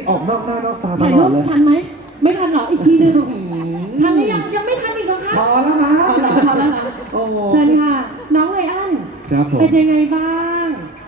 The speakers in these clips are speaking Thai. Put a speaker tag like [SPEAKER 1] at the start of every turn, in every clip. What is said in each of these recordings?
[SPEAKER 1] ออกนอกหน้านอกตาต
[SPEAKER 2] ถ่าย
[SPEAKER 1] ล
[SPEAKER 2] รู
[SPEAKER 1] อด
[SPEAKER 2] ป
[SPEAKER 1] เลย
[SPEAKER 2] ทันไหมไม่ทันหรออีกทีหนึ่งทันหรือยังไม่ทันอีกเหรอคะ
[SPEAKER 1] พอแล้วนะ
[SPEAKER 2] พอแล้วนะ
[SPEAKER 1] โอ้โห
[SPEAKER 2] เชิญค่ะน้องไลอ้อน
[SPEAKER 3] ครับผม
[SPEAKER 2] เป็นยังไงบ้าง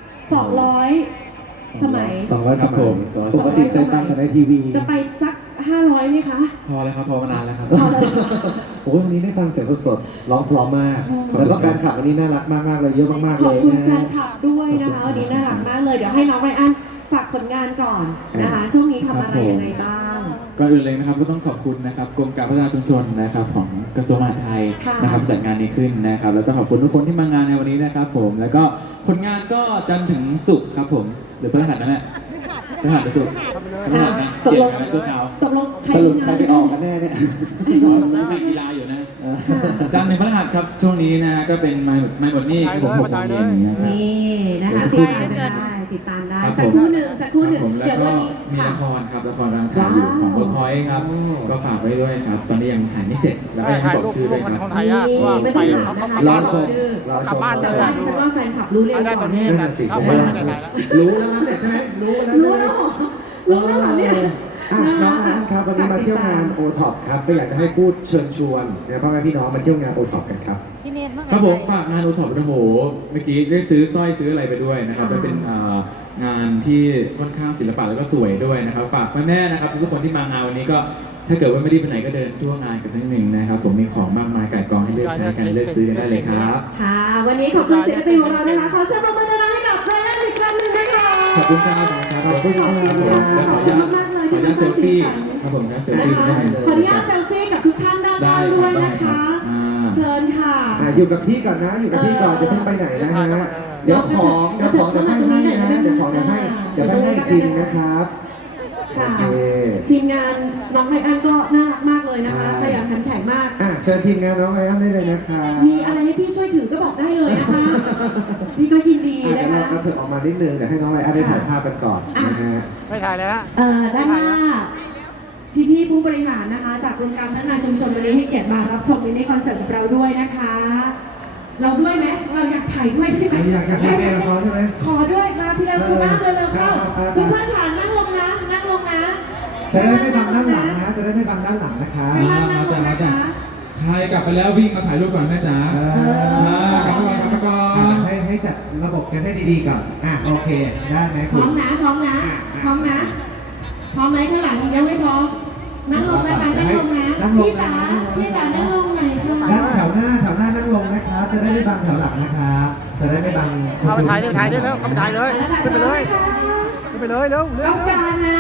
[SPEAKER 2] 200 สมัย
[SPEAKER 1] 200
[SPEAKER 3] ครับผม
[SPEAKER 1] ปกติเคยฟังแต่ในทีวี
[SPEAKER 2] จะไปสัก500ไหมคะ
[SPEAKER 3] พอแล้วครับพอมานานแล้วครับ
[SPEAKER 2] พอเลย
[SPEAKER 1] โอ้ยวันนี้ได้ฟังเสียงสดๆร้องเพร้อมมาก แล้วก็แฟนคลับวันนี้น่ารักมากๆเลยเยอะมากๆ
[SPEAKER 2] ข
[SPEAKER 1] เล
[SPEAKER 2] อบ
[SPEAKER 1] ย
[SPEAKER 2] คุณ
[SPEAKER 1] นะ
[SPEAKER 2] แฟนคลับด้วยนะคะวันนี้น่ารักมากเลยเดี๋ยวให้น้องไรอันฝากผลงานก่อนนะคะ ช่วงนี้ทำอะไรยังไงบ้าง
[SPEAKER 3] ก่อนอื่นเลยนะครับก็ต้องขอบคุณนะครับกรมการพัฒนาชุมชนนะครับของกระทรวงมหาดไทย
[SPEAKER 2] ค่ะ
[SPEAKER 3] นะครับจัดงานนี้ขึ้นนะครับแล้วก็ขอบคุณทุกคนที่มางานในวันนี้นะครับผมแล้วก็ผลงานก็จันทร์ถึงศุกร์ครับผมหรือพฤหัสนั่นแหละพฤหัสหรือศุกร์พฤหัสนะ
[SPEAKER 2] ตก
[SPEAKER 3] เกีย
[SPEAKER 2] ล
[SPEAKER 3] รง ติกันชั่วคราว
[SPEAKER 2] ตกลงใคร
[SPEAKER 1] สรุปใครไปออกกันแน่เนี่ย
[SPEAKER 3] อ๋อผมมีกีฬาอยู่นะจันทร์ถึงพฤหัสครับช่วงนี้นะก็เป็นไม่หมดหนี่ครับผม6 โมงเย็นนะครับ
[SPEAKER 2] นี่นะคะติดตามได้
[SPEAKER 3] ครับ
[SPEAKER 2] สัก
[SPEAKER 3] ผม
[SPEAKER 2] ครู่หนึ่งสักครู่หนึ่ง
[SPEAKER 3] ผมแล้ว
[SPEAKER 2] เดี๋ยว
[SPEAKER 3] ก็
[SPEAKER 2] วันนี้
[SPEAKER 3] มี
[SPEAKER 2] ค่ะ
[SPEAKER 3] ละครครับละครกำลังถ่ายอยู่ของเวิร์กพอยต์ครับ ก็ฝากไว้ด้วยครับ ตอนนี้ยังถ่ายไม่เสร็จแล้วก็ยังไม่บอกชื่อเลยครับ
[SPEAKER 4] ถ่ายยากเพราะว่า
[SPEAKER 2] ไม่
[SPEAKER 4] ไป
[SPEAKER 2] ต้อง
[SPEAKER 4] แล้ว
[SPEAKER 2] ถาม
[SPEAKER 4] เขา
[SPEAKER 2] นะคะ
[SPEAKER 4] กลับ
[SPEAKER 1] รอ
[SPEAKER 4] บ้าน
[SPEAKER 1] ชม
[SPEAKER 4] เลย
[SPEAKER 1] รอชม
[SPEAKER 2] แต่ว่าดิฉันว่าแฟนคลับรู้เรื่อง
[SPEAKER 4] ได้
[SPEAKER 2] ก่
[SPEAKER 4] ต
[SPEAKER 2] อ
[SPEAKER 4] อน นนี้
[SPEAKER 2] แน่
[SPEAKER 1] นั่นน่ะสิ
[SPEAKER 4] เอาไปไม่ได้ถ่ายแล้ว
[SPEAKER 1] รู้แล้วนะเนี่ยใช่ไหมรู้แล้ว
[SPEAKER 2] รู้แล้วเหรอรู้แล้วเหรอเนี่ย
[SPEAKER 1] อ่ะน้องนัทครับวันนี้มาเที่ยวงานโอท็อปครับก็อยากจะให้พูดเชิญชวนเนี่ยพ่อแม่พี่น้องมาเที่ยวงานโอท็อปกันครับ
[SPEAKER 5] พี่เนตบ้าง
[SPEAKER 3] ครับผมฝากงานโอท็อปโอ้โหเมื่อกี้ได้ซื้อสร้อยซื้ออะไรไปด้วยนะครับและเป็นงานที่ค่อนข้างศิลปะแล้วก็สวยด้วยนะครับฝากแม่ๆนะครับทุกคนที่มางานวันนี้ก็ถ้าเกิดว่าไม่ได้ไปไหนก็เดินทั่วงานกันสักนิดหนึ่งนะครับผมมีของมากมายก่ายกองให้เลือกใช้กันเลือกซื้อกันได้เลยครับ
[SPEAKER 2] ค่ะ วันนี้ขอบคุณศิลปินของเรานะคะขอเสียงปรบมือดังๆให้กับไรอันอีกครั้งหนึ่งนะคะ
[SPEAKER 3] ขอบคุณครับขอบคุณครับแล้วขออนุญาตเซลฟี่ครับผมนะเซล
[SPEAKER 2] นะ
[SPEAKER 3] ฟี่
[SPEAKER 2] คะ
[SPEAKER 3] ได้ไหม
[SPEAKER 2] ขออนุญาตเซลฟี่กับทุกท่านด้านล่างด้วยนะคะ เชิญค่ะ
[SPEAKER 1] อยู่กับพี่ก่อนนะอยู่กับพี่ก่อนจะเพิ่งไปไหนนะฮะเดี๋ยวของเดี๋ยวให้นะเดี๋ยวของเดี๋ยวให้อีกทีนึงนะครับ
[SPEAKER 2] ค่ะ
[SPEAKER 1] โอเค
[SPEAKER 2] ทีมงานน้องไรอันก็น่ารักมากเลยนะคะ
[SPEAKER 1] ใช่
[SPEAKER 2] ขยันขันแข็งมาก
[SPEAKER 1] เชิญทีมงานน้องไรอันได้เลยนะครับ
[SPEAKER 2] มีอะไรให้พี่ช่วยถือก็บอกได้เลยนะคะ พี่ก็ยินดี
[SPEAKER 1] เดี๋
[SPEAKER 2] นะ
[SPEAKER 1] ยวเรา
[SPEAKER 2] คะ
[SPEAKER 1] ก็เถิดออกมานิดนึงเดี๋ยวให้น้องไรอันได้ถ่ายภาพกันก่อนนะฮะ
[SPEAKER 4] ไม่ถ่ายแล้วฮะ
[SPEAKER 2] ด้านหน้าพี่ผู้บริหารนะคะ จากกรมการพัฒนาชุมชนวันนี้ให้เกียรติมารับชมในคอนเสิร์ตกับเราด้วยนะคะ เราด้วยไหมเราอยากถ่ายด้วยใช่ไหม
[SPEAKER 1] อยากให้แม่ละครใช่ไหม
[SPEAKER 2] ขอด้วยมาพี่เราคุณนั่งเลยเร็วเข้าทุกท่านค่ะนั่งลงนะนั่งลงนะ
[SPEAKER 1] จะได้ไม่บังด้านหลังนะจะได้ไม่บังด้านหลังนะคะ
[SPEAKER 2] ให้นั่งลงนะคะ
[SPEAKER 3] ใครกลับไปแล้ววิ่งมาถ่ายรูปก่อนแม่จ๋ากลับมาก่อนกลับมาก่อน
[SPEAKER 1] ให้จัดระบบกันให้ดีๆก่อนโอเคได้ไหม
[SPEAKER 2] พร้อมนะพร้อมนะพร้อมนะพร้อมไหมข้างหลังยังไม่พร้อมนั่งลงนะคะนั่งลงนะพี่จ๋านั่งลงหน่อยค่ะ
[SPEAKER 1] ด้านแถวหน้านั่งลงนะครับจะได้ไม่บังแถวหลังนะครับจะได้ไม่บัง
[SPEAKER 4] เอาไปถ่ายเร็วถ่ายได้แล้วเอาไปถ่ายเลยขึ้นไปเลยขึ้นไปเลยเร็วเร็
[SPEAKER 2] ต้
[SPEAKER 4] ว
[SPEAKER 2] องการนะ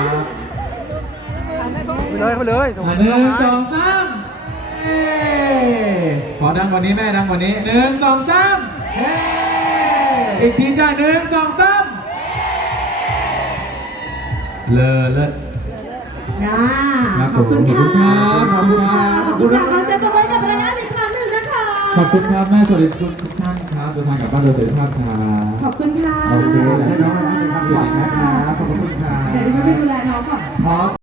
[SPEAKER 4] ไปเลยไปเลย
[SPEAKER 3] 1 2 3ขอดังกว่านี้แม่ดังกว่านี้1 2 3อีกทีจ้า1 2 3เลิศ
[SPEAKER 2] ขอบคุณค่ะ
[SPEAKER 3] ขอบคุณครับ
[SPEAKER 2] ขอบคุณค่ะขอเชิญประเมินกับรายการอีกครั้งหนึ่งนะคะ
[SPEAKER 3] ขอบคุณครับแม่สวัสดีทุกท่านครับเดินทางกลับบ้านโดยสวัสดิภาพครับ
[SPEAKER 2] ขอบคุณค่ะ
[SPEAKER 3] โอเค
[SPEAKER 1] ให้น้องไปทำความสวัสดีนะครับขอบคุณครับ
[SPEAKER 2] เดี๋ยวดิฉันไปดูแลน้องก่อน
[SPEAKER 1] พร้อม